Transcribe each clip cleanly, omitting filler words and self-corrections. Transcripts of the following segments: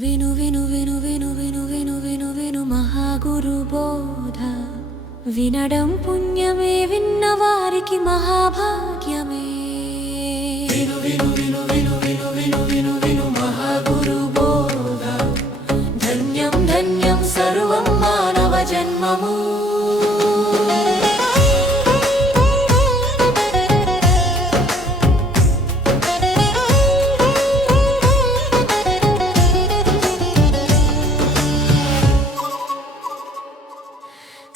విను విను విను విను విను విను విను విను మహాగురు బోధ వినడం పుణ్యమే విన్నవారికి మహాభాగ్యమే విను విను విను విను విను విను విను విను మహాగురు బోధ ధన్యం ధన్యం సర్వం మానవ జన్మము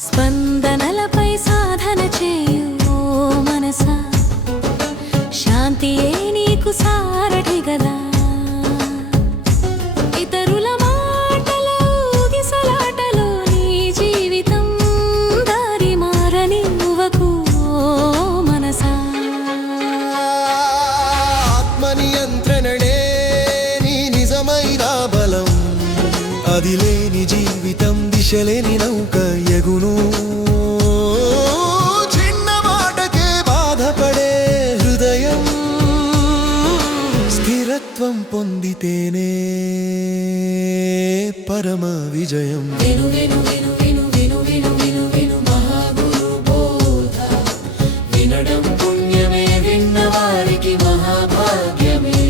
స్పందనలపై సాధన చేయు ఓ మనసా శాంతియే నీకు సారథి గదా ఇతరుల మాటలు గిసలాటలో నీ జీవితం దారి మారనివ్వకు ఓ మనసా ఆత్మనియంత్రణే నీ నిజమైన బలం అది లేని జీవితం దిశలేని నౌక ఎగును చిన్న మాటకే బాధపడే హృదయం స్థిరత్వం పొందితేనే పరమ విజయం విను విను విను విను విను విను విను విను మహాగురు బోధ వినడం పుణ్యమే విన్నవారికి మహాభాగ్యమే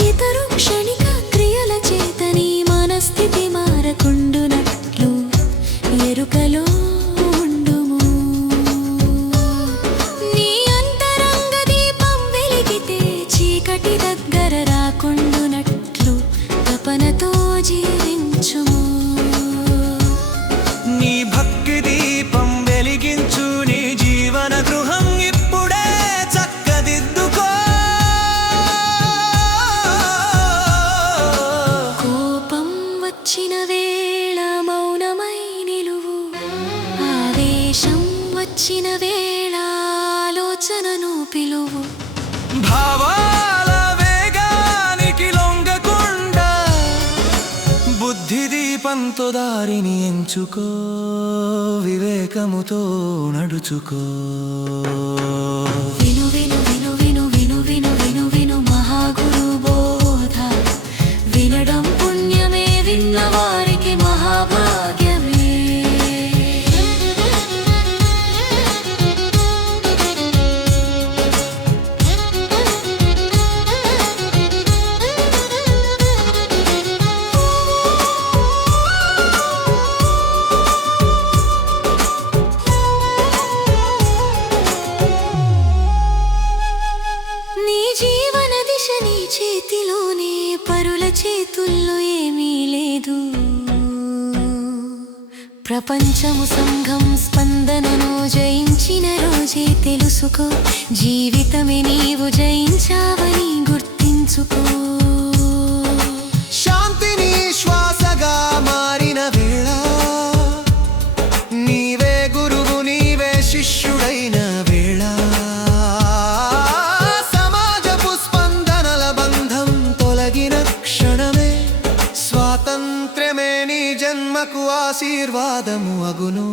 ఇతరు క్షణిక క్రియల చేత నీ మనస్థితి మారకుండునట్లు ఎరుకలో ఉండుము నీ అంతరంగ దీపం వెలిగితే చీకటి దగ్గర రాకుండునట్లు తపనతో జీవించుము నీ భక్తి దీపం వెలిగించు నీ జీవన గృహం ఇప్పుడే చక్కదిద్దుకో కోపం వచ్చిన వేళ మౌనమై నిలువు ఆవేశం వచ్చిన వేళ ఆలోచనను పిలువు భావాల వేగానికి లొంగకుండా బుద్ధి దీపంతో దారిని ఎంచుకో వివేకముతో నడుచుకో విను విను విను విను విను విను విను విను మహాగురు బోధ వినడం పుణ్యమే విన్నవారికి మహాభాగ్యమే నీ జీవన దిశ నీ చేతిలోనే పరుల చేతుల్లో ఏమీ లేదు ప్రపంచము సంఘం స్పందనను జయించిన రోజే తెలుసుకో జీవితమే నీవు జయించావని గుర్తించుకో శాంతిని శ్వాసగా మారిన వేళ నీవే గురువు నీవే శిష్యుడైన వేళ సమాజపు స్పందనల బంధం తొలగిన క్షణమే స్వాతంత్ర్యమే నీ జన్మకు ఆశీర్వాదము అగును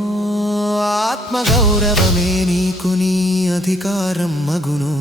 ఆత్మగౌరవమే నీకు నీ అధికారం అగును